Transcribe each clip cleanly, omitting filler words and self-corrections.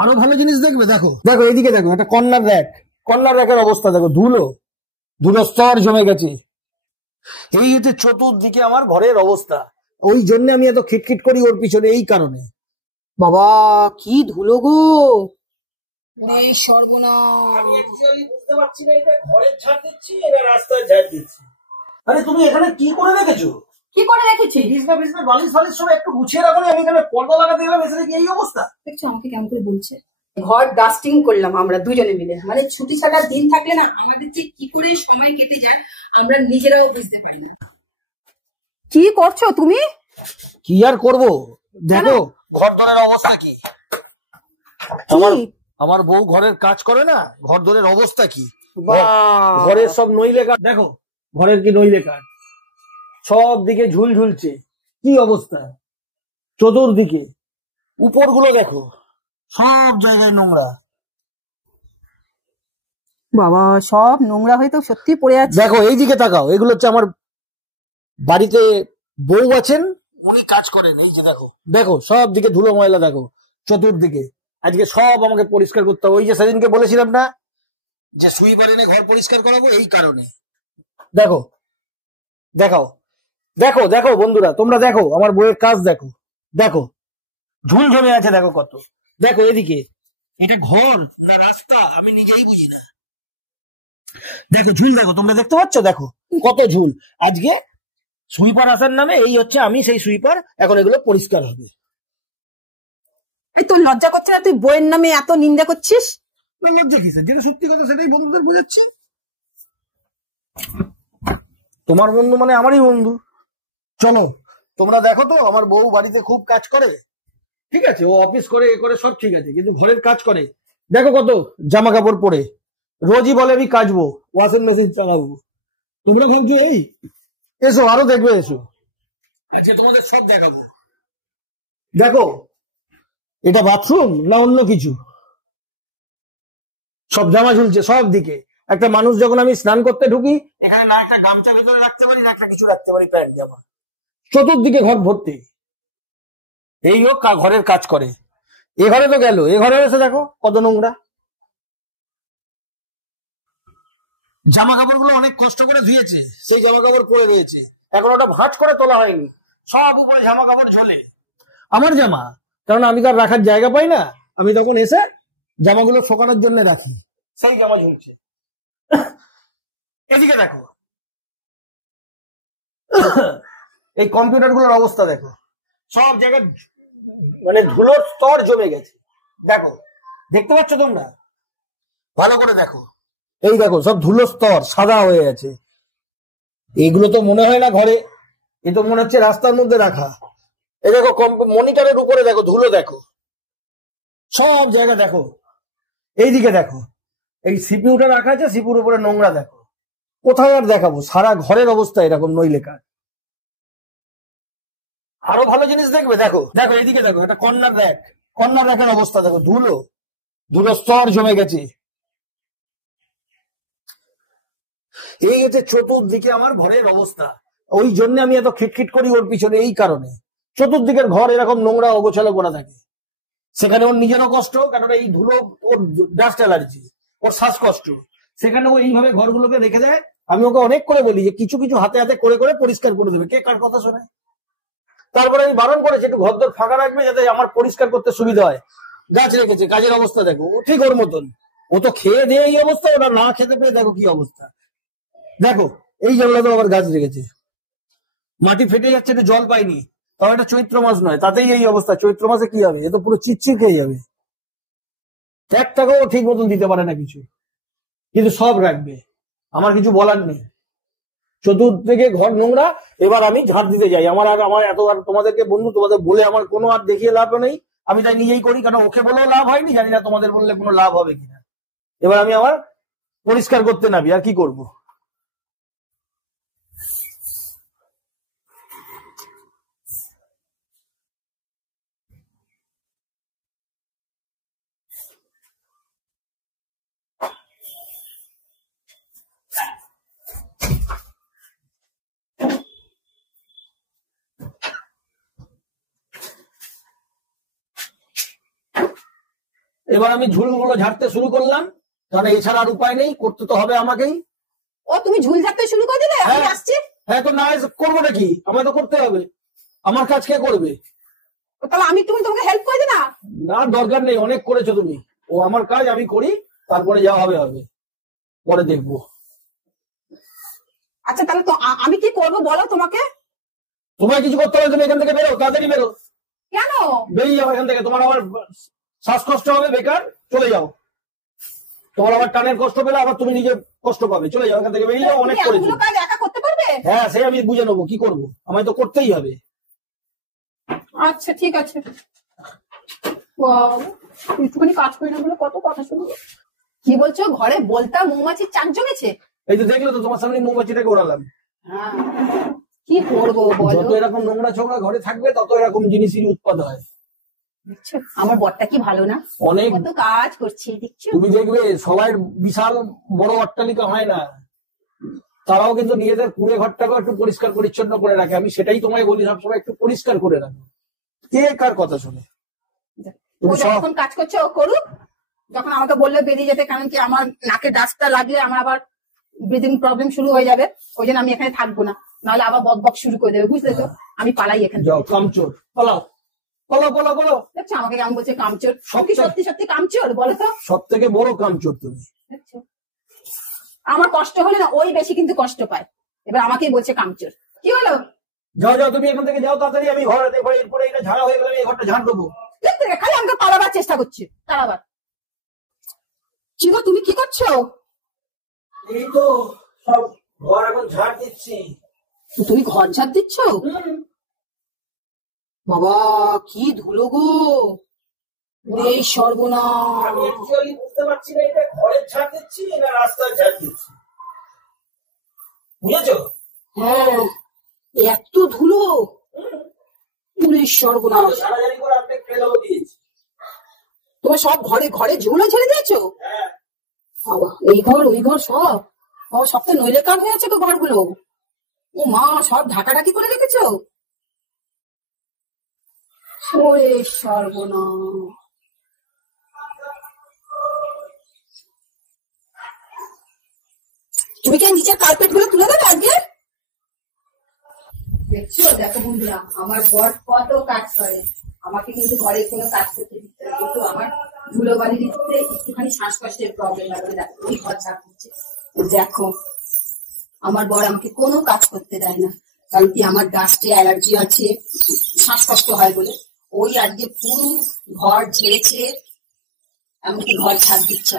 আরো ভালো জিনিস দেখবে, দেখো দেখো এইদিকে দেখো, একটা কর্নার র্যাক, কর্নার র্যাকের অবস্থা দেখো, ধুলো ধুলো স্তর জমে গেছে। এই হচ্ছে চতুর্দিকে আমার ঘরের অবস্থা। ওই জন্য আমি এত খিটখিট করি ওর পিছনে, এই কারণে। বাবা কি ধুলো গো, ওরে সর্বনাশ। আমি অ্যাকচুয়ালি বুঝতে পারছি না এটা ঘরের ঝাড় দিচ্ছি না রাস্তায় ঝাড় দিচ্ছি। আরে তুমি এখানে কি করে রেখেছো? কি করে রেখেছি? বিছনা বিছনা বালিশ ফালিশ সব একটু গুছিয়ে রাখো না। আমি এখানে পর্দা লাগাতে গেলাম, এসে দেখি এই অবস্থা। দেখছো আমাকে কেমন করে বলছে। ঘর ডাস্টিং করলাম আমরা দুজনে মিলে, মানে ছুটি ছাড়া দিন থাকলে না আমাদের যে কি করে সময় কেটে যায় আমরা নিজেরাও বুঝতে পারি না। কি করছো তুমি? কি আর করবো, দেখো ঘর দরের অবস্থা কি। আমার আমার বউ ঘরের কাজ করে না, ঘর দরের অবস্থা কি। ঘরের সব নইলে কাঠ, দেখো ঘরের কি নইলে কাঠ, সব দিকে ঝুল ঝুলছে, কি অবস্থা। চতুর্দিকে উপরগুলো দেখো, সব জায়গায় নোংরা। বাবা সব নোংরা হয়ে তো সত্যি পড়ে আছে। দেখো এইদিকে তাকাও, এগুলো হচ্ছে আমার বাড়িতে বউ আছেন, উনি কাজ করেন। এই যে দেখো দেখো সব দিকে ধুলো ময়লা, দেখো চতুর্দিকে। আজকে সব আমাকে পরিষ্কার করতে হবে। ওই যে সেদিনকে বলেছিলাম না যে সুইপার এনে ঘর পরিষ্কার করাবো, এই কারণে। দেখো দেখাও, দেখো দেখো বন্ধুরা, তোমরা দেখো আমার বউয়ের কাজ, দেখো দেখো ঝুল জমে আছে, দেখো কত। দেখো এদিকে, এটা ঘর না রাস্তা আমি নিজেই বুঝি না। দেখো ঝুল, দেখো তোমরা দেখতে পাচ্ছ, দেখো কত ঝুল। আজকে সুইপার আসার নামে এই হচ্ছে আমি সেই সুইপার, এখন এগুলো পরিষ্কার হবে। এই তোর লজ্জা করছে না? তুই বইয়ের নামে এত নিন্দা করছিস। লজ্জা কিসের? যেটা সত্যি কথা সেটাই বন্ধুদের বোঝাচ্ছি। তোমার বন্ধু মানে আমারই বন্ধু। চলো তোমরা দেখো তো, আমার বউ বাড়িতে খুব কাজ করে, ঠিক আছে, ও অফিস করে এ করে সব ঠিক আছে, কিন্তু ঘরের কাজ করে। দেখো কত জামা কাপড় পরে, রোজই বলে আমি কাচবো, ওয়াশিং মেশিন চালাবো। তোমরা ভাবছো এই, এসো আরো দেখবে, এসো আজকে তোমাদের সব দেখাবো। দেখো এটা বাথরুম না অন্য কিছু, সব জামা ঝুলছে সব দিকে। একটা মানুষ যখন আমি স্নান করতে ঢুকি, এখানে না একটা গামছা ভেতরে রাখতে পারি, না একটা কিছু রাখতে পারি, প্যান্ট জামা, চতুর্দিকে ঘর ভর্তি। এই লোক ঘরের কাজ করে। এ ঘরে তো গেল, এ ঘরে এসে দেখো কত নোংরা। জামা কাপড় গুলো অনেক কষ্ট করে ধুয়েছে, সেই জামা কাপড় পরে রয়েছে, এখন ওটা ভাঁজ করে তোলা হয়নি, সব উপরে জামা কাপড় ঝোলে। আমার জামা, কারণ আমি তো আর রাখার জায়গা পাই না, আমি তখন এসে জামাগুলো শুকানোর জন্য রাখি, সেই জামা ঝুলছে। এদিকে দেখো, এই কম্পিউটার গুলোর অবস্থা দেখো, সব জায়গায় মানে ধুলোর স্তর জমে গেছে। দেখো দেখতে পাচ্ছ তোমরা, ভালো করে দেখো, এই দেখো সব ধুলো স্তর সাদা হয়ে আছে। এগুলো তো মনে হয় না ঘরে, এ তো মনে হচ্ছে রাস্তার মধ্যে রাখা। এই দেখো মনিটরের উপরে দেখো ধুলো, দেখো সব জায়গা দেখো। এইদিকে দেখো, এই সিপিউটা রাখা আছে, সিপিউর উপরে নোংরা, দেখো কোথায় আর দেখাবো, সারা ঘরের অবস্থা এরকম নইলে কাজ। আরো ভালো জিনিস দেখবে, দেখো দেখো এইদিকে দেখো, একটা কর্নার র্যাক, কর্নার র্যাকের অবস্থা দেখো, ধুলো ধুলো স্তর জমে গেছে। এই হচ্ছে চতুর্দিকে আমার ঘরের অবস্থা। ওই জন্য আমি এত খিটখিট করি ওর পিছনে, এই কারণে। চতুর্দিকের ঘর এরকম নোংরা অগোছালো করা থাকে, সেখানে ওর নিজেরও কষ্ট, কারণ এই ধুলো ওর ডাস্ট অ্যালার্জি, ওর শ্বাসকষ্ট, সেখানে ও এইভাবে ঘরগুলোকে রেখে দেয়। আমি ওকে অনেক করে বলি যে কিছু কিছু হাতে হাতে করে করে পরিষ্কার করে দেবে, কে কার কথা শোনে। তারপরে আমি বারণ করেছি একটু ঘর দর ফাঁকা রাখবে যাতে আমার পরিষ্কার করতে সুবিধা হয়। গাছ রেখেছে, কাজের অবস্থা দেখো, ও ঠিক ওর মতন। ও তো খেয়ে দিয়ে এই অবস্থা, ওটা না খেতে পেয়ে দেখো কি অবস্থা। দেখো এই জঙ্গলে তো আবার গাছ রেখেছে, মাটি ফেটে যাচ্ছে, একটু জল পাইনি, তাও এটা চৈত্র মাস নয়, তাতেই এই অবস্থা। চৈত্র মাসে কি হবে, এ তো পুরো চিটচিট খেয়ে যাবে। এক টাকাও ঠিক মতন দিতে পারে না কিছু, কিন্তু সব রাখবে, আমার কিছু বলার নেই। চতুর্দিকে ঘর নোংরা, এবার আমি ঝাড় দিতে যাই। আমার এত আর তোমাদেরকে বন্ধু, তোমাদের বলে আমার কোনো আর দেখিয়ে লাভ নেই, আমি তাই নিজেই করি, কারণ ওকে বলেও লাভ হয়নি, জানি না তোমাদের বললে কোনো লাভ হবে কিনা। এবার আমি আমার পরিষ্কার করতে নামি, আর কি করব। এবার আমি ঝুলগুলো ঝাড়তে শুরু করলাম, কারণ এছাড়া আর উপায় নেই, করতে তো হবে আমাকেই। ও তুমি ঝুল ঝাড়তে শুরু করে দিলে? আমি আসছি। হ্যাঁ, তো না করবো নাকি, আমায় তো করতে হবে, আমার কাজ কে করবে? তাহলে আমি তুমি তোমাকে হেল্প করে দিই না? না, দরকার নেই, অনেক করেছো তুমি। ও আমার কাজ আমি করি, তারপরে যা হবে হবে, পরে দেখবো। আচ্ছা তাহলে তো আমি কি করবো বলো তোমাকে? তোমায় কিছু করতে হবে, তুমি এখান থেকে বেরো, তাড়াতাড়ি বেরো। কেন? বেরিয়ে যাও এখান থেকে, তোমার আবার শ্বাসকষ্ট হবে, বেকার, চলে যাও। তোমার আবার টানের কষ্ট পেলে আবার তুমি নিজে কষ্ট পাবে, চলে যাও এখান থেকে, বেরিয়ে যাও, অনেক করেছো। কাজ একা করতে পারবে? হ্যাঁ, সে আমি বুঝে নেবো, কি করবো, আমায় তো করতেই হবে। আচ্ছা ঠিক আছে। একটুখানি কাজ করি না বলে কত কথা শুনবো। কি বলছো? ঘরে বলতা মৌমাছির চাক জমেছে? এই তো দেখলে তো, তোমার সামনে মৌমাছিটাকে ওড়ালাম। হ্যাঁ, কি করবো বলো? যত এরকম নোংরা ছোংরা ঘরে থাকবে, তত এরকম জিনিসেরই উৎপাদ হয়। দেখছো আমার বরটা কি ভালো না, অনেক কত কাজ করছে দেখছো। তুমি দেখবে সবাই বিশাল বড় অট্টালিকা হয় না, তারাও কিন্তু নিজেদের কুড়ে ঘরটাকেও একটু পরিষ্কার পরিচ্ছন্ন করে রাখে। আমি সেটাই তোমায় বলি, সবসময় একটু পরিষ্কার করে রাখো। কে কার কথা শুনে? ও যখন কাজ করছে ও করুক, যখন আমাকে বললে বেরিয়ে যেতে, কারণ কি আমার নাকে ডাস্টটা লাগলে আমার আবার ব্রিদিং প্রবলেম শুরু হয়ে যাবে, ওই জন্য আমি এখানে থাকবো না, নাহলে আবার বকবক শুরু করে দেবে, বুঝলে তো? আমি পালাই এখানে। যাও, কামচোর, পালাও পালাও পালাও পালাও। দেখছো আমাকে কেমন বলছে কামচোর? সত্যি সত্যি কামচোর বলো তো? সব থেকে বড় কামচোর তুমি। দেখছো, আমার কষ্ট হলে না ওই বেশি কিন্তু কষ্ট পায়, এবার আমাকেই বলছে কামচোর। কি হলো? যাও যাও, তুমি এখান থেকে যাও তাড়াতাড়ি, আমি ঘরে দেখবো, এরপরে এটা ঝাড়া হয়ে গেলে এই ঘরটা ঝাড় দেবো। খালি আমাকে পালাবার চেষ্টা করছে, পালাবার। চিনো তুমি কি করছো? এই তো সব ঘর এখন ঝাড় দিচ্ছি। তুমি ঘর ঝাড় দিচ্ছ? বাবা কি ধুলো গো, এই সর্বনাশ। আমি অ্যাকচুয়ালি বুঝতে পারছি না, এটা ঘরের ঝাড় দিচ্ছি না রাস্তার ঝাড় দিচ্ছি, বুঝেছো? হ্যাঁ, এত ধুলো, সর্বনাশ। ঝাড়াঝাড়ি করে আপনি ফেলেও দিয়েছি। তোমার সব ঘরে ঘরে ঝুলো ছেড়ে দিয়েছো? হ্যাঁ, বাবা, এই ঘর ওই ঘর সব, সব তো নইলে কার হয়ে আছে তো ঘরগুলো। ও মা, সব ঢাকাঢাকি করে রেখেছো? ওরে সর্বনাশ। তুমি কি নিচের কার্পেট গুলো তুলে দেবে আজকে? দেখছো, দেখো বন্ধুরা, আমার বর কত কাজ করে, আমাকে কিন্তু ঘরে কোনো কাজ করতে দিচ্ছে না, কিন্তু আমার ধুলো বালি দিতে একটুখানি শ্বাসকষ্টের প্রবলেম লাগবে। দেখো ওই ঘর ঝাড় দিচ্ছে, দেখো আমার বর আমাকে কোনো কাজ করতে দেয় না, কারণ কি আমার ডাস্টে অ্যালার্জি আছে, শ্বাসকষ্ট হয় বলে। ওই আজকে পুরো ঘর ঝেড়েছে, এমনকি ঘর ঝাড় দিচ্ছে,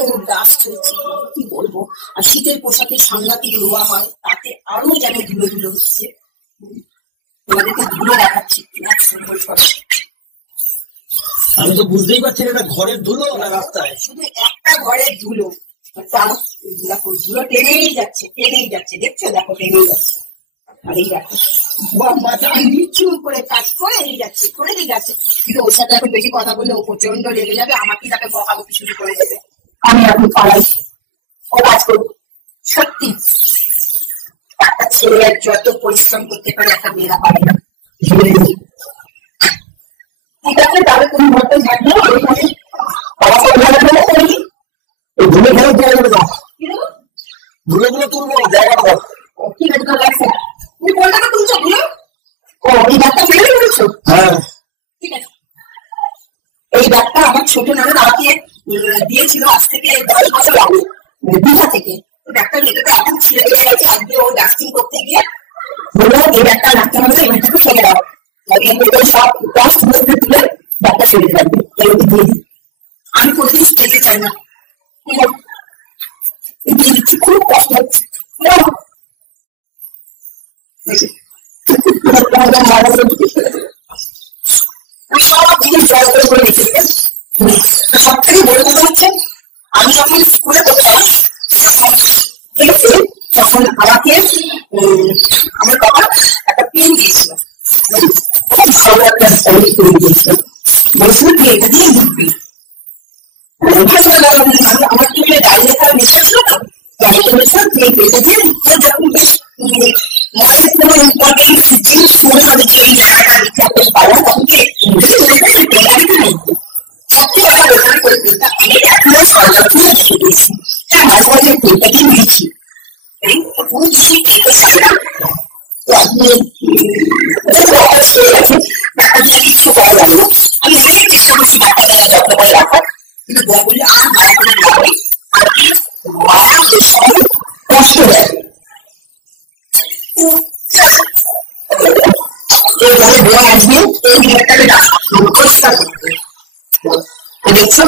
এত ডাস্ট হয়েছে কি বলবো। আর শীতের পোশাকে সাংঘাতিক রোয়া হয়, তাতে আরো যেন ধুলো ধুলো হচ্ছে। তোমাদেরকে ধুলো দেখাচ্ছি, আমি তো বুঝতেই পারছি এটা ঘরের ধুলো না রাস্তায়। শুধু একটা ঘরের ধুলো, দেখো ধুলো টেনেই যাচ্ছে টেনেই যাচ্ছে, দেখছো দেখো টেনেই যাচ্ছে। আর এই দেখো নিচু করে কাজ করেই যাচ্ছে করেই যাচ্ছে, কিন্তু ওর সাথে এখন বেশি কথা বললে ও প্রচন্ড রেগে যাবে, আমাকে তাকে বকাবকি শুরু করে দেবে। আমি এখন পালাই, ও কাজ করবো। সত্যি একটা ছেলে যত পরিশ্রম করতে পারে একটা মেয়েরা পারে না। ঠিক আছে, তাহলে তুমি ঘরটা ঝাড় দাও, ধুলো ঘরের জায়গাটা দাও, ধুলো গুলো তুলবো, জায়গাটা দাও। ঠিক আছে, ভালো লাগছে। তুমি কোন টাকা তুলছো ধুলো? ও এই ব্যাগটা ফেলে দিয়েছো? হ্যাঁ, ঠিক আছে। এই ব্যাগটা আমার ছোট নানা আমাকে দিয়েছিল আজ থেকে 10 বছর আগে, দীঘা থেকে। ব্যাগটা ভেতরে এখন ছিঁড়ে ফেলে গেছে, আজকে ও ডাস্টিং করতে গিয়ে বললো এই ব্যাগটা রাখতে হবে, এই ব্যাগটাকে ফেলে দাও, সব ডাস্ট তুলে ব্যাগটা ফেলে রাখবে, দিয়ে দিই। আমি কোনোদিন খেতে চাই না, দিয়ে দিচ্ছি, খুব কষ্ট হচ্ছে। সব জিনিস জল করে রেখে দেবেন। সব থেকে বড় কথা হচ্ছে, আমি যখন স্কুলে পড়তাম তখন আমাকে আমার বাবা একটা পেন দিয়েছিল, খুব ভালো একটা পেন দিয়েছিল, বলছিল তুই এটা দিয়ে লিখবি। আমার টিভিতে ডায়রি লেখার নেশা ছিল না, বলেছিলাম তুই এই পেনটা দিয়ে লিখতে, যখন বেশ মনে কোনো ইম্পর্টেন্ট জিনিস মনে হবে যে এই জায়গাটা লিখতে বেশ পারলাম, তখন কি সত্যি কথা বলতে দেখছো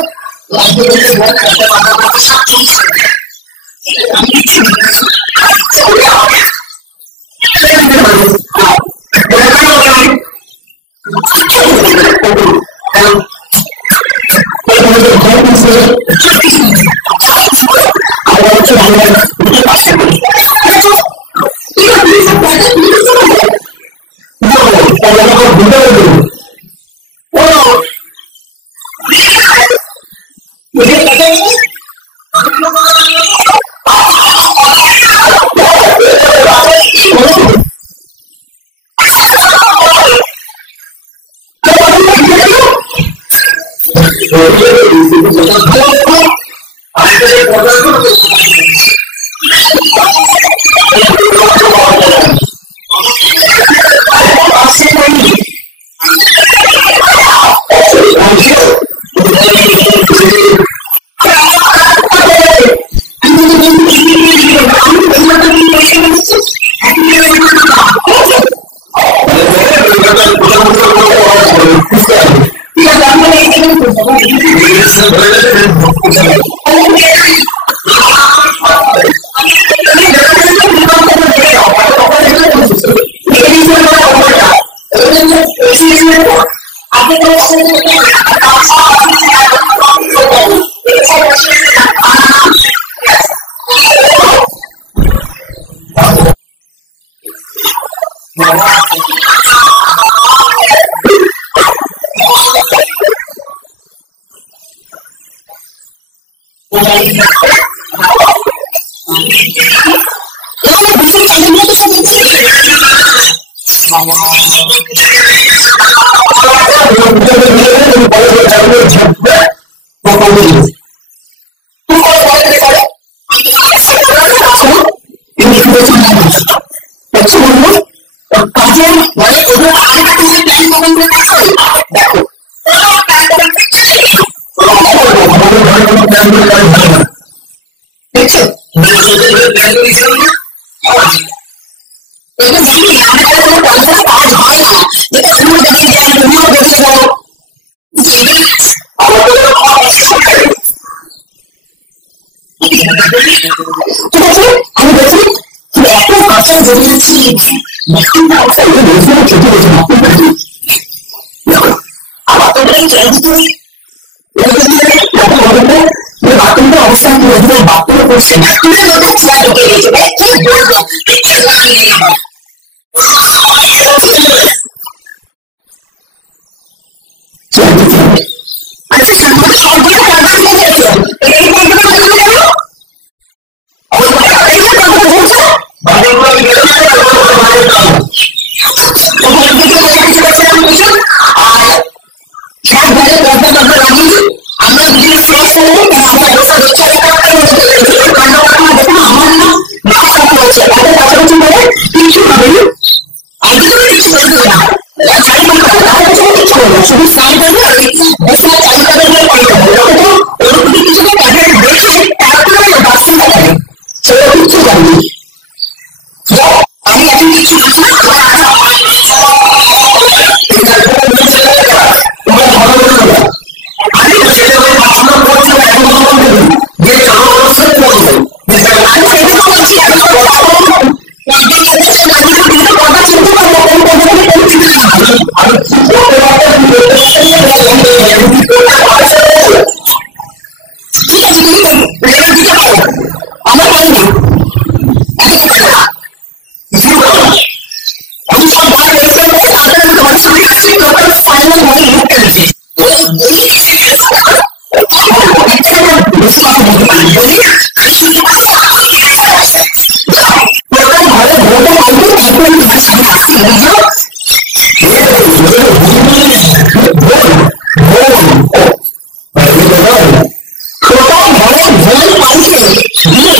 ভোল পাইছে দিয়ে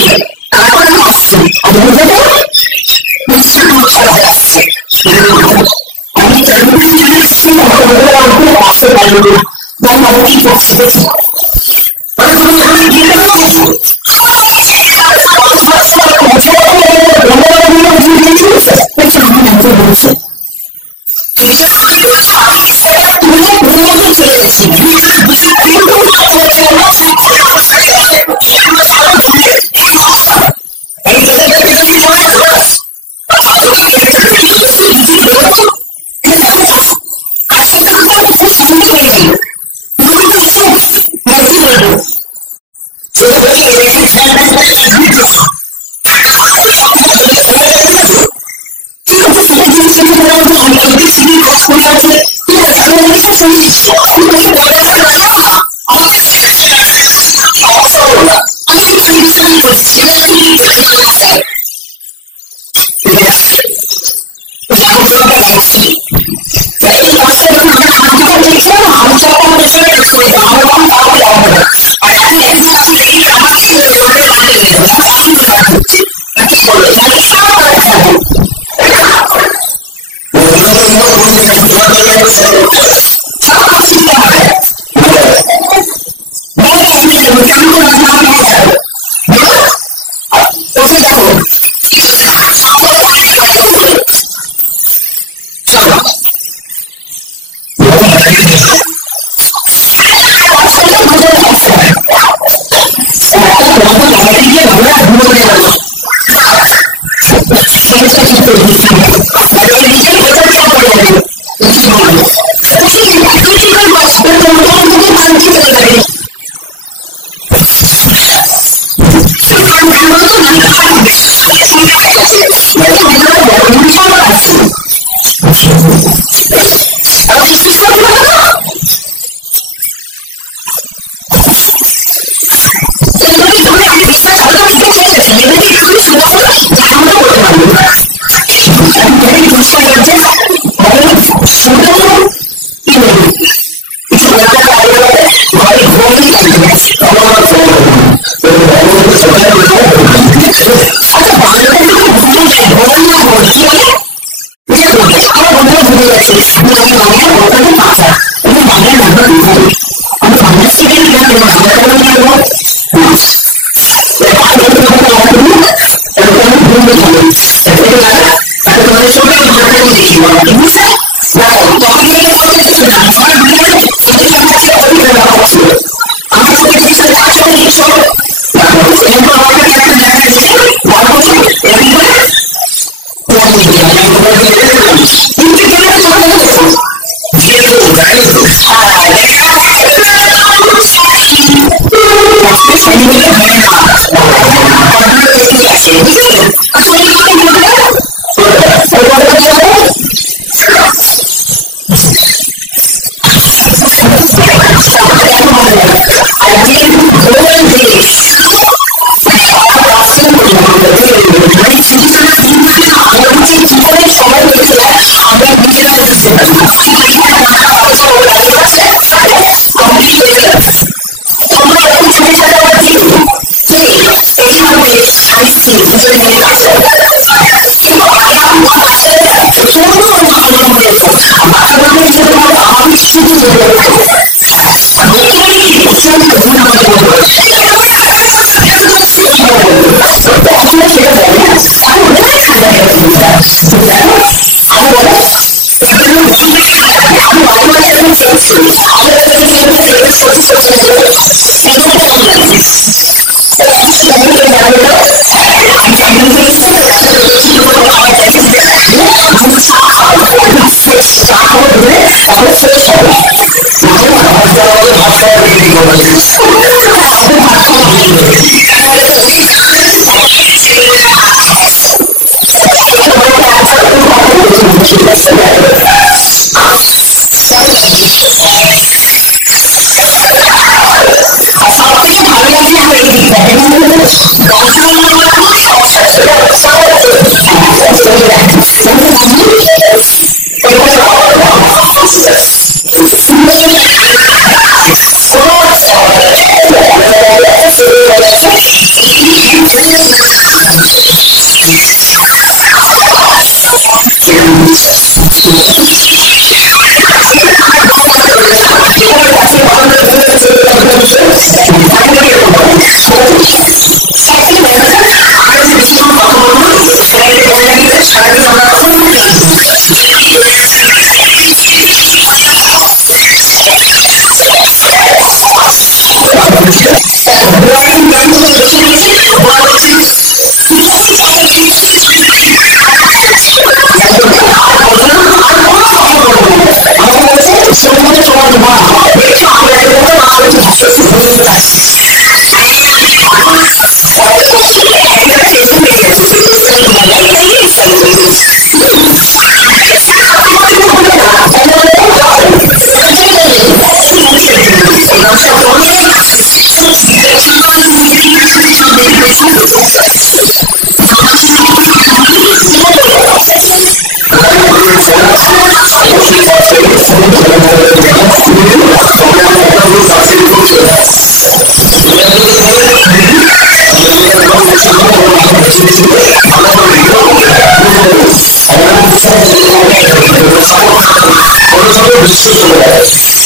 তারপরে আসছে আর বুঝে আসছে আমি আসতে পারবো না কি করছি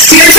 Here's